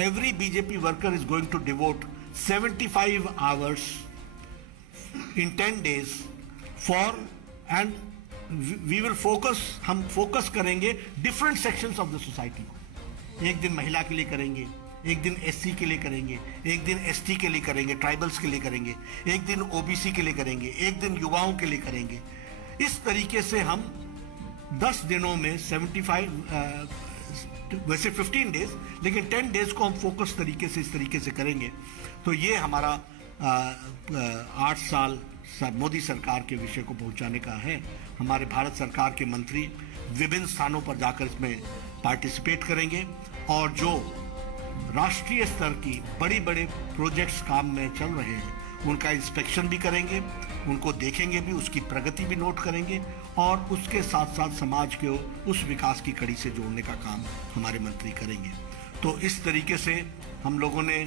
every BJP worker is going to devote 75 hours in 10 days for and we will focus, हम फोकस करेंगे different sections of the society. एक दिन महिला के लिए करेंगे, एक दिन एससी के लिए करेंगे, एक दिन एसटी के लिए करेंगे, ट्राइबल्स के लिए करेंगे, एक दिन ओबीसी के लिए करेंगे, एक दिन युवाओं के लिए करेंगे। इस तरीके से हम 10 दिनों में 75 वैसे 15 डेज लेकिन 10 डेज को हम फोकस तरीके से इस तरीके से करेंगे। तो ये हमारा 8 साल मोदी सरकार के विषय को पहुंचाने का है। हमारे भारत सरकार के मंत्री विभिन्न स्थानों पर जाकर इसमें पार्टिसिपेट करेंगे और जो राष्ट्रीय स्तर की बड़ी बड़े प्रोजेक्ट्स काम में चल रहे हैं उनका इंस्पेक्शन भी करेंगे, उनको देखेंगे भी, उसकी प्रगति भी नोट करेंगे और उसके साथ साथ समाज को उस विकास की कड़ी से जोड़ने का काम हमारे मंत्री करेंगे। तो इस तरीके से हम लोगों ने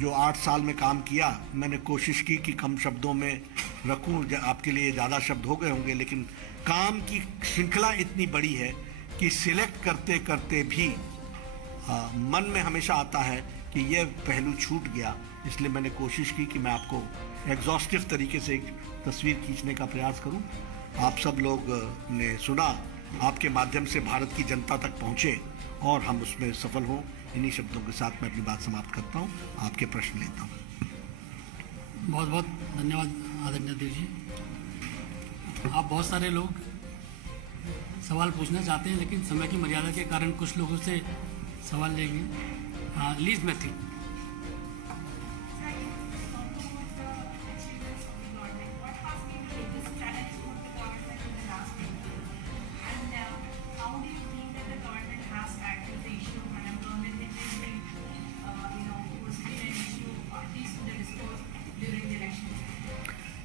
जो 8 साल में काम किया, मैंने कोशिश की कि कम शब्दों में रखूं, आपके लिए ज़्यादा शब्द हो गए होंगे, लेकिन काम की श्रृंखला इतनी बड़ी है कि सिलेक्ट करते करते भी मन में हमेशा आता है कि यह पहलू छूट गया। इसलिए मैंने कोशिश की कि मैं आपको एग्जॉस्टिव तरीके से एक तस्वीर खींचने का प्रयास करूं। आप सब लोग ने सुना, आपके माध्यम से भारत की जनता तक पहुंचे और हम उसमें सफल हों। इन्हीं शब्दों के साथ मैं अपनी बात समाप्त करता हूं, आपके प्रश्न लेता हूं। बहुत बहुत धन्यवाद आदरणीय देव जी। आप बहुत सारे लोग सवाल पूछना चाहते हैं लेकिन समय की मर्यादा के कारण कुछ लोगों से सवाल लेंगे। Lease Matthew.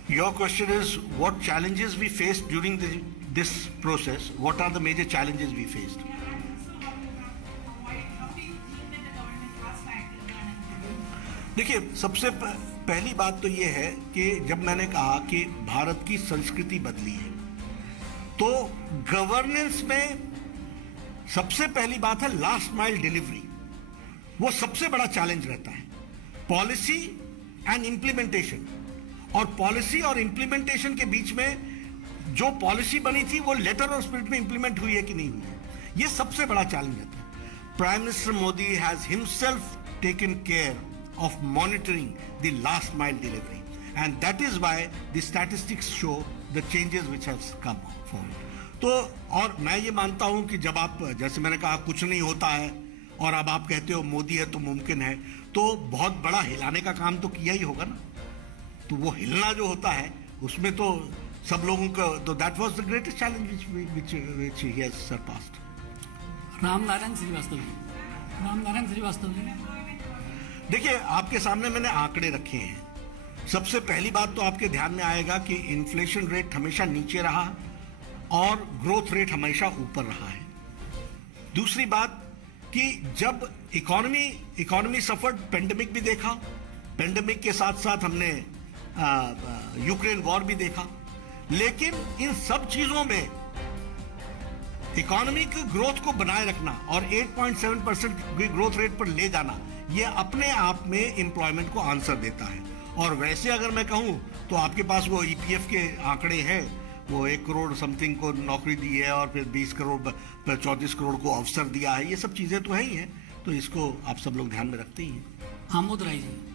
Your question is what challenges we faced during this process. What are the major challenges we faced? देखिए, सबसे पहली बात तो ये है कि जब मैंने कहा कि भारत की संस्कृति बदली है तो गवर्नेंस में सबसे पहली बात है लास्ट माइल डिलीवरी। वो सबसे बड़ा चैलेंज रहता है। पॉलिसी एंड इंप्लीमेंटेशन, और पॉलिसी और इंप्लीमेंटेशन के बीच में जो पॉलिसी बनी थी वो लेटर और स्पिरिट में इंप्लीमेंट हुई है कि नहीं हुई है, ये सबसे बड़ा चैलेंज रहता है। Prime minister Modi has himself taken care of monitoring the last mile delivery and that is why the statistics show the changes which has come forward. तो और मैं ये मानता हूं कि जब आप, जैसे मैंने कहा, कुछ नहीं होता है और अब आप कहते हो मोदी है तो मुमकिन है, तो बहुत बड़ा हिलाने का काम तो किया ही होगा ना। तो वो हिलना जो होता है उसमें तो सब लोगों का, तो that was the greatest challenge which he has surpassed. Ramnarayan Srivastava ji. देखिए, आपके सामने मैंने आंकड़े रखे हैं। सबसे पहली बात तो आपके ध्यान में आएगा कि इन्फ्लेशन रेट हमेशा नीचे रहा और ग्रोथ रेट हमेशा ऊपर रहा है। दूसरी बात कि जब इकोनॉमी सफर्ड, पेंडेमिक भी देखा, पेंडेमिक के साथ साथ हमने यूक्रेन वॉर भी देखा, लेकिन इन सब चीजों में इकोनॉमी की ग्रोथ को बनाए रखना और 8.7% ग्रोथ रेट पर ले जाना, ये अपने आप में एम्प्लॉयमेंट को आंसर देता है। और वैसे अगर मैं कहूं तो आपके पास वो ईपीएफ के आंकड़े हैं, वो 1 करोड़ समथिंग को नौकरी दी है और फिर 20 करोड़ 34 करोड़ को अवसर दिया है। ये सब चीजें तो है ही हैं, तो इसको आप सब लोग ध्यान में रखते ही हैं। आमोद राय जी।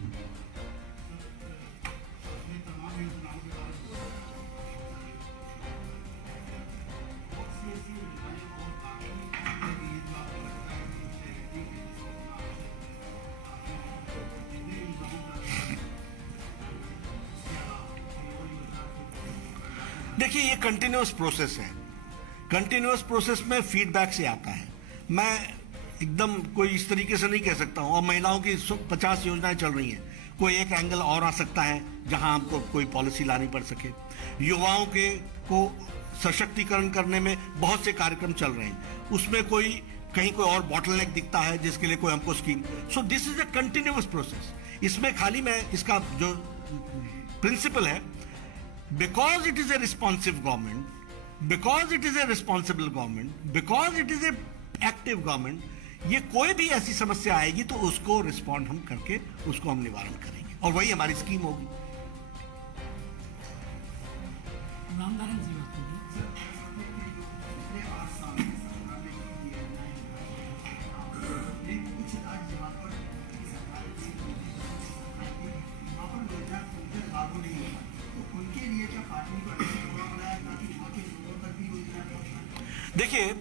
देखिए, ये कंटिन्यूअस प्रोसेस है। कंटिन्यूअस प्रोसेस में फीडबैक से आता है। मैं एकदम कोई इस तरीके से नहीं कह सकता हूं। और महिलाओं की 50 योजनाएं चल रही हैं, कोई एक एंगल और आ सकता है जहां हमको कोई पॉलिसी लानी पड़ सके। युवाओं के को सशक्तिकरण करने में बहुत से कार्यक्रम चल रहे हैं, उसमें कोई कहीं कोई और बॉटलनेक दिखता है जिसके लिए कोई हमको scheme. So this is a continuous process. इसमें खाली मैं इसका जो प्रिंसिपल है, because it is a responsive government, because it is a responsible government, because it is a active government, ये कोई भी ऐसी समस्या आएगी तो उसको रिस्पॉन्ड हम करके उसको हम निवारण करेंगे और वही हमारी स्कीम होगी। रामनारायण जी बात कीजिए। देखिए,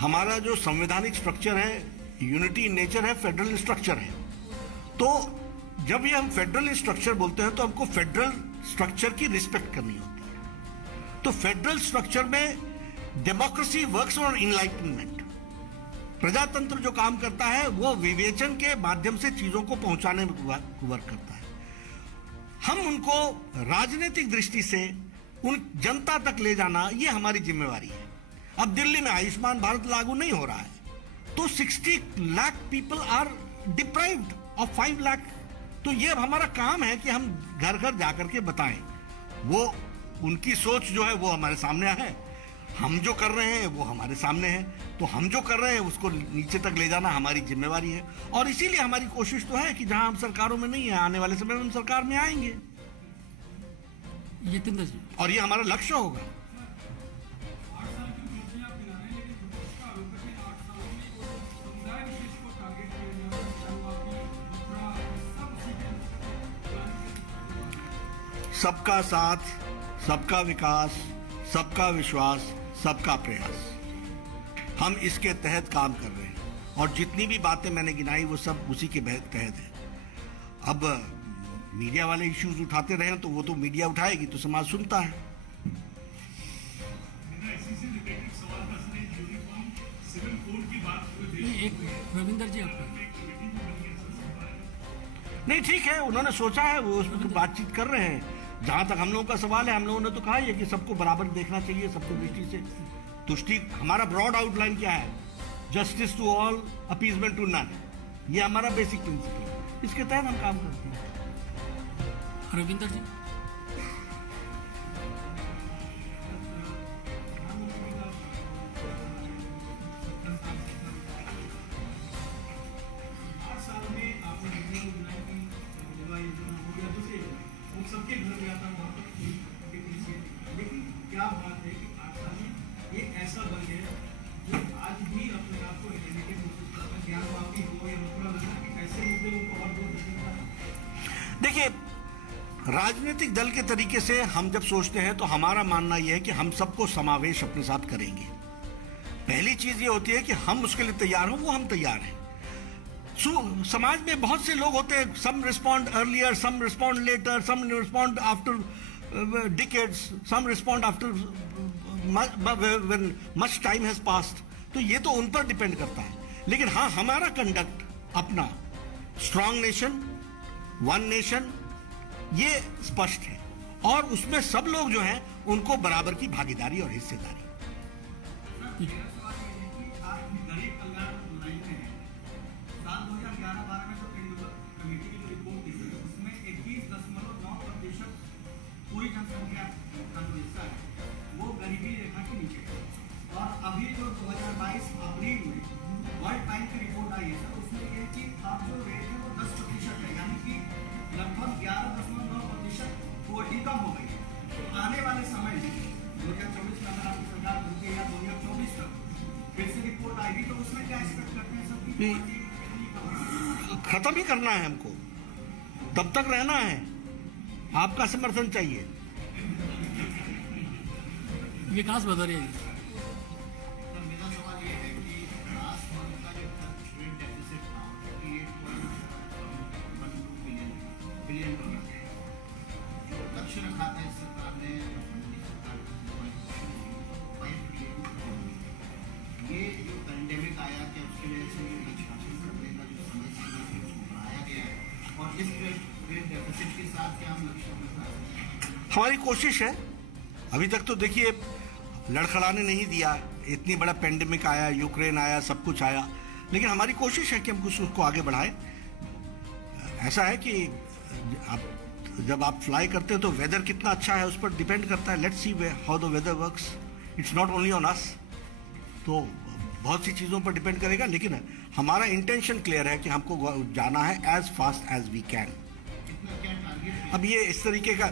हमारा जो संवैधानिक स्ट्रक्चर है यूनिटी इन नेचर है, फेडरल स्ट्रक्चर है। तो जब ये हम फेडरल स्ट्रक्चर बोलते हैं तो हमको फेडरल स्ट्रक्चर की रिस्पेक्ट करनी होती है। तो फेडरल स्ट्रक्चर में डेमोक्रेसी वर्क्स ऑन इनलाइटनमेंट। प्रजातंत्र जो काम करता है वो विवेचन के माध्यम से चीजों को पहुंचाने में वर्क करता है। हम उनको राजनीतिक दृष्टि से उन जनता तक ले जाना ये हमारी जिम्मेवारी है। अब दिल्ली में आयुष्मान भारत लागू नहीं हो रहा है तो 60 lakh people are deprived of 5 lakh. तो ये अब हमारा काम है कि हम घर घर जाकर के बताएं। वो उनकी सोच जो है वो हमारे सामने है, हम जो कर रहे हैं वो हमारे सामने है। तो हम जो कर रहे हैं उसको नीचे तक ले जाना हमारी जिम्मेवारी है और इसीलिए हमारी कोशिश तो है कि जहां हम सरकारों में नहीं है, आने वाले समय में हम सरकार में आएंगे जितेंद्र जी, और ये हमारा लक्ष्य होगा। सबका साथ, सबका विकास, सबका विश्वास, सबका प्रयास, हम इसके तहत काम कर रहे हैं और जितनी भी बातें मैंने गिनाई वो सब उसी के तहत है। अब मीडिया वाले इश्यूज उठाते रहे तो वो तो मीडिया उठाएगी तो समाज सुनता है। एक रविंदर जी आपका नहीं, ठीक है, उन्होंने सोचा है, वो उस पर बातचीत कर रहे हैं। जहां तक हम लोगों का सवाल है, हम लोगों ने तो कहा है कि सबको बराबर देखना चाहिए, सबको दृष्टि से तुष्टि। हमारा ब्रॉड आउटलाइन क्या है? Justice to all, appeasement to none. ये हमारा बेसिक प्रिंसिपल है, इसके तहत हम काम करते हैं। रविंदर जी, सबके घर गया था वहाँ पर, लेकिन क्या बात है कि 8 साल में एक ऐसा बन गया जो आज भी अपने आप को रिलेटेड महसूस करता है, ज्ञानवापी हो या मुद्रा लगा कि ऐसे मुद्दे उनको और दूर रखना। देखिए, राजनीतिक दल के तरीके से हम जब सोचते हैं तो हमारा मानना यह है कि हम सबको समावेश अपने साथ करेंगे। पहली चीज ये होती है कि हम उसके लिए तैयार हों, वो हम तैयार हैं। समाज में बहुत से लोग होते हैं, some respond earlier, some respond later, some respond after decades, some respond after when much time has passed. तो ये तो उन पर डिपेंड करता है। लेकिन हाँ, हमारा कंडक्ट अपना स्ट्रांग नेशन, वन नेशन, ये स्पष्ट है और उसमें सब लोग जो हैं उनको बराबर की भागीदारी और हिस्सेदारी। गरीब कल्याण बुराई में है, साल 2011-12 में जो कमेटी की जो रिपोर्ट थी उसमें 21.9% पूरी जनसंख्या का जो हिस्सा है वो गरीबी रेखा के नीचे है। और अभी जो 2022 अप्रैल में वर्ल्ड बैंक की रिपोर्ट आई है सर, उसमें यह कि अब जो रेट है वो 10% है, यानी कि लगभग 11.9% वो ही कम हो गई है। तो आने वाले समय में 2024 में अगर आपकी सरकार बनती है या 2024 तक फिर से रिपोर्ट आएगी तो उसमें क्या एक्सपेक्ट करते हैं सबकी? खत्म ही करना है हमको, तब तक रहना है, आपका समर्थन चाहिए। विकास भदौरिया जी, मेरा सवाल ये है कि लास्ट मंथ का जो ट्रेड डेफिसिट था 48.12 बिलियन डॉलर है, जो लक्ष्य रखा था इस सरकार ने, ये जो पेंडेमिक आया क्या उसकी वजह से ये लक्ष्य हासिल करने का जो समय सीमा है उसको बढ़ाया गया है मैसेज के साथ क्या हम लक्ष्यों में प्राप्त हमारी कोशिश है। अभी तक तो देखिए लड़खड़ाने नहीं दिया, इतनी बड़ा पेंडेमिक आया, यूक्रेन आया, सब कुछ आया, लेकिन हमारी कोशिश है कि हम कुछ उसको आगे बढ़ाएं। ऐसा है कि जब आप फ्लाई करते हैं तो वेदर कितना अच्छा है उस पर डिपेंड करता है। Let's see how the weather works, it's not only on us, तो बहुत सी चीज़ों पर डिपेंड करेगा, लेकिन हमारा इंटेंशन क्लियर है कि हमको जाना है as fast as we can. कितना क्या टारगेट अब ये इस तरीके का,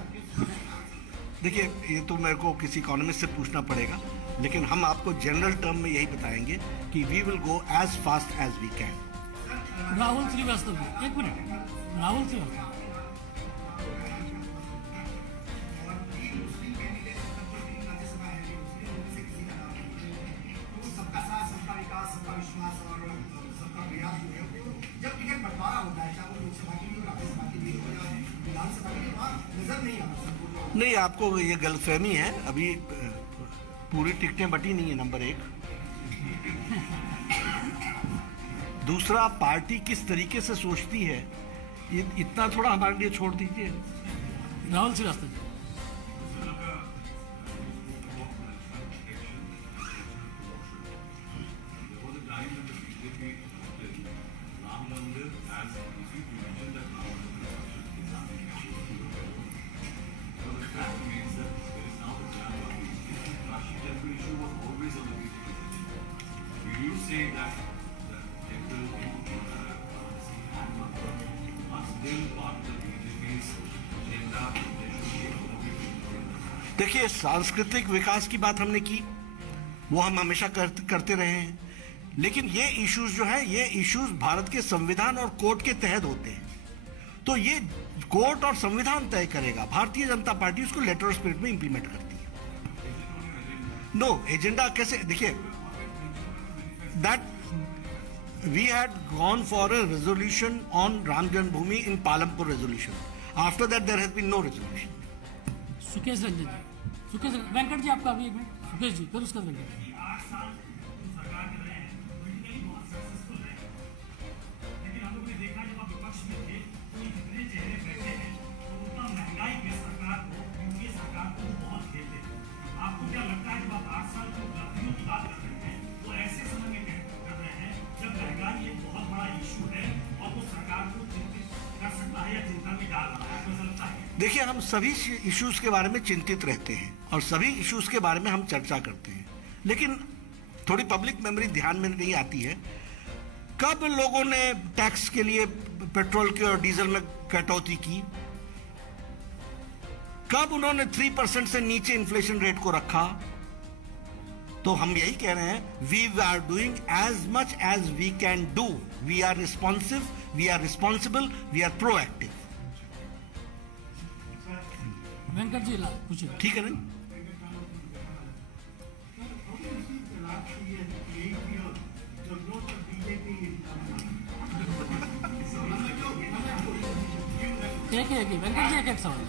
देखिए ये तो मेरे को किसी इकोनॉमिस्ट से पूछना पड़ेगा, लेकिन हम आपको जनरल टर्म में यही बताएंगे कि we will go as fast as we can. Rahul Srivastava ji, एक मिनट, राहुल श्रीवास्तव। सबका साथ, सबका विकास, सबका विश्वास और सबका प्रयास जो है, जब टिकट बंटवारा होता है, चाहे वो लोकसभा के लिए, राज्यसभा के लिए हो या विधानसभा के लिए, वहाँ नजर नहीं आता। नहीं, आपको ये गलतफहमी है, अभी पूरी टिकटें बटी नहीं है, नंबर एक। दूसरा, पार्टी किस तरीके से सोचती है ये इतना थोड़ा हमारे लिए छोड़ दीजिए। राहुल श्रीवास्तव जी। You say that the temple are still part of the BJP's agenda. देखिए, सांस्कृतिक विकास की बात हमने की, वो हम हमेशा करते रहे हैं, लेकिन ये इश्यूज जो है, ये इश्यूज भारत के संविधान और कोर्ट के तहत होते हैं, तो ये कोर्ट और संविधान तय करेगा। भारतीय जनता पार्टी उसको लेटर ऑफ स्पिरिट में इंप्लीमेंट करती है। नो एजेंडा कैसे, देखिए that we had gone for a resolution on Ram Janmabhoomi in Palampur resolution. After that there has been no resolution. Sukesh Ranjan जी, सुकेश वेंकट जी, आपका अभी एक मिनट, सुकेश जी, फिर उसका वेंकट जी। 8 साल सरकार में रहे हैं, पॉलिटिकली बहुत सक्सेसफुल रहे, लेकिन हम लोग ने देखा जब आप विपक्ष में थे तो जितने चेहरे बैठे हैं तो उतना महंगाई की सरकार को, यूपीए सरकार को बहुत खेलते थे। आपको क्या लगता है जब आप 8 साल की उपलब्धियों की बात कर रहे हैं तो ऐसे समय में कर रहे हैं जब महंगाई एक बहुत बड़ा इशू है और वो सरकार को चिंतित कर सकता है या चिंता में डाल रहा है, आपको लगता है? देखिए, हम सभी इश्यूज के बारे में चिंतित रहते हैं और सभी इश्यूज के बारे में हम चर्चा करते हैं, लेकिन थोड़ी पब्लिक मेमोरी ध्यान में नहीं आती है। कब लोगों ने टैक्स के लिए पेट्रोल के और डीजल में कटौती की? कब उन्होंने 3% से नीचे इन्फ्लेशन रेट को रखा? तो हम यही कह रहे हैं, we are doing as much as we can do, we are responsive, we are responsible, we are proactive. Venkat ji पूछिए। ठीक है ना? एक ही वेंकट जी, एक सवाल।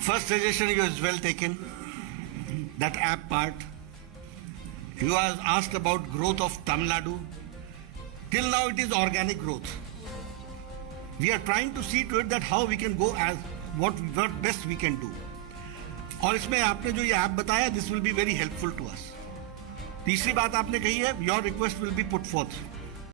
First suggestion is well taken. That app part. You are asked about growth of Tamil Nadu. Till now it is organic growth. We are trying to see to it that how we can go as what best we can do. और इसमें आपने जो ये app बताया, this will be very helpful to us. तीसरी बात आपने कही है, your request will be put forth.